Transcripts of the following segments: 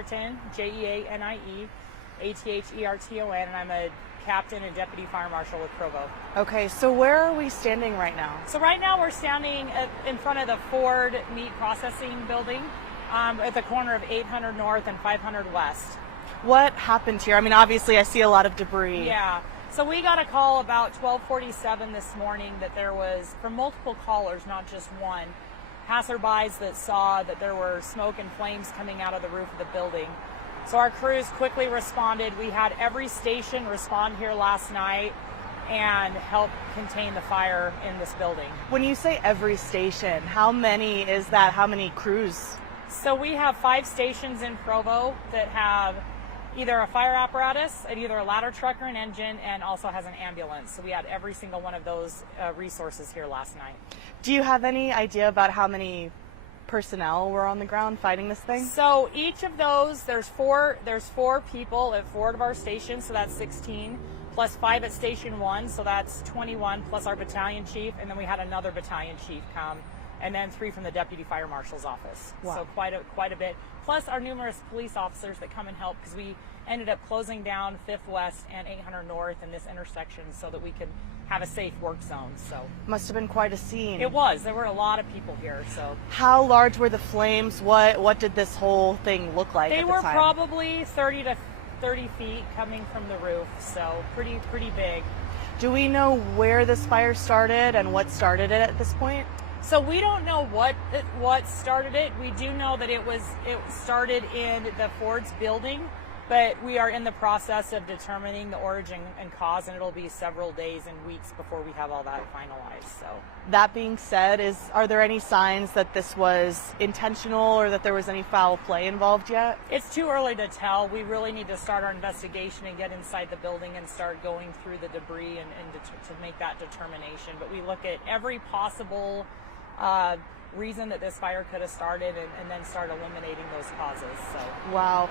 Atherton, Jeanie, Atherton, and I'm a captain and deputy fire marshal with Provo. Okay, so where are we standing right now? So right now we're standing in front of the Ford meat processing building at the corner of 800 North and 500 West. What happened here? I mean, obviously I see a lot of debris. Yeah. So we got a call about 12:47 this morning that there was, from multiple callers, not just one, passerbys that saw that there were smoke and flames coming out of the roof of the building. So our crews quickly responded. We had every station respond here last night and help contain the fire in this building. When you say every station, how many is that? How many crews? So we have 5 stations in Provo that have either a fire apparatus, either a ladder truck or an engine, and also has an ambulance. So we had every single one of those resources here last night. Do you have any idea about how many personnel were on the ground fighting this thing? So each of those, there's four people at 4 of our stations, so that's 16, plus 5 at Station 1, so that's 21, plus our battalion chief, and then we had another battalion chief come, and then 3 from the deputy fire marshal's office. Wow. So quite a bit. Plus our numerous police officers that come and help, because we ended up closing down 5th West and 800 North in this intersection so that we could have a safe work zone. So must have been quite a scene. It was. There were a lot of people here. So how large were the flames? What did this whole thing look like? They at the were time? probably 30 to 30 feet coming from the roof, so pretty big. Do we know where this fire started and what started it at this point? So we don't know what started it. We do know that it started in the Ford's building, but we are in the process of determining the origin and cause, and it'll be several days and weeks before we have all that finalized. So that being said, are there any signs that this was intentional or that there was any foul play involved yet? It's too early to tell. We really need to start our investigation and get inside the building and start going through the debris and to make that determination. But we look at every possible reason that this fire could have started and then start eliminating those causes. So wow.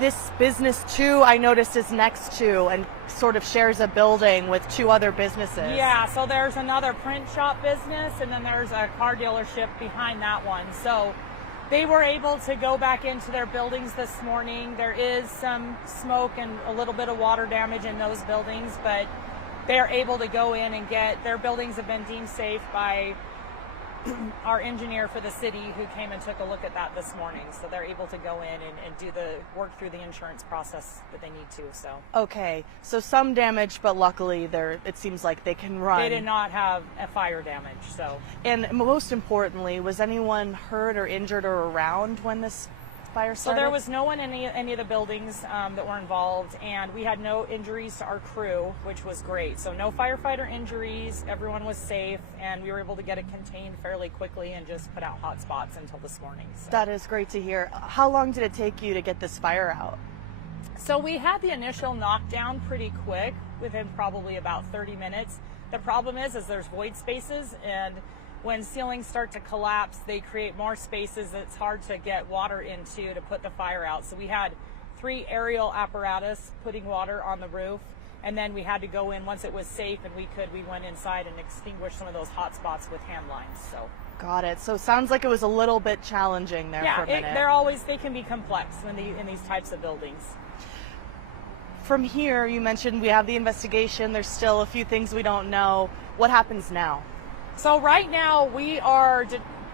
This business too, I noticed, is next to and sort of shares a building with 2 other businesses. Yeah, so there's another print shop business and then there's a car dealership behind that one. So they were able to go back into their buildings this morning. There is some smoke and a little bit of water damage in those buildings, but they're able to go in and their buildings have been deemed safe by our engineer for the city who came and took a look at that this morning. So they're able to go in and do the work through the insurance process that they need to. So okay, so some damage, but luckily it seems like they can run. They did not have a fire damage. So, and most importantly, was anyone hurt or injured or around when this fire started? So there was no one in any of the buildings that were involved, and we had no injuries to our crew, which was great. So no firefighter injuries, everyone was safe, and we were able to get it contained fairly quickly and just put out hot spots until this morning. So. That is great to hear. How long did it take you to get this fire out? So we had the initial knockdown pretty quick, within probably about 30 minutes. The problem is there's void spaces, and when ceilings start to collapse, they create more spaces that it's hard to get water into to put the fire out. So we had 3 aerial apparatus putting water on the roof, and then we had to go in once it was safe and we went inside and extinguish some of those hot spots with hand lines. So got it. So it sounds like it was a little bit challenging there for a minute. Yeah, they can be complex in these types of buildings. From here, you mentioned we have the investigation. There's still a few things we don't know. What happens now? So right now we are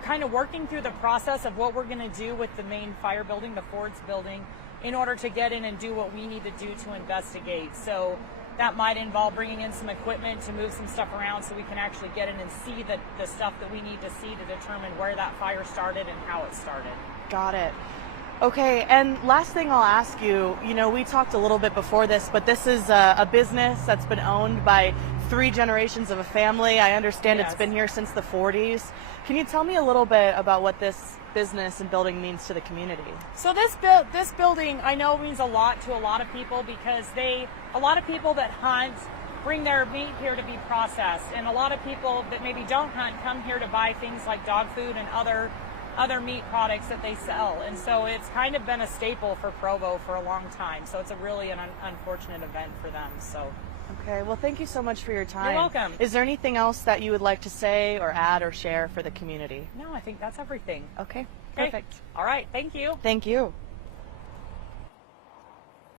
kind of working through the process of what we're going to do with the main fire building, the Ford's building, in order to get in and do what we need to do to investigate. So that might involve bringing in some equipment to move some stuff around so we can actually get in and see the stuff that we need to see to determine where that fire started and how it started. Got it. Okay, and last thing I'll ask you, we talked a little bit before this, but this is a business that's been owned by 3 generations of a family. I understand It's been here since the 40s. Can you tell me a little bit about what this business and building means to the community? So this building, I know, means a lot to a lot of people because a lot of people that hunt bring their meat here to be processed, and a lot of people that maybe don't hunt come here to buy things like dog food and other meat products that they sell. And so it's kind of been a staple for Provo for a long time. So it's a really an unfortunate event for them. So. Okay, well, thank you so much for your time. You're welcome. Is there anything else that you would like to say or add or share for the community? No, I think that's everything. Okay, perfect. All right, thank you. Thank you.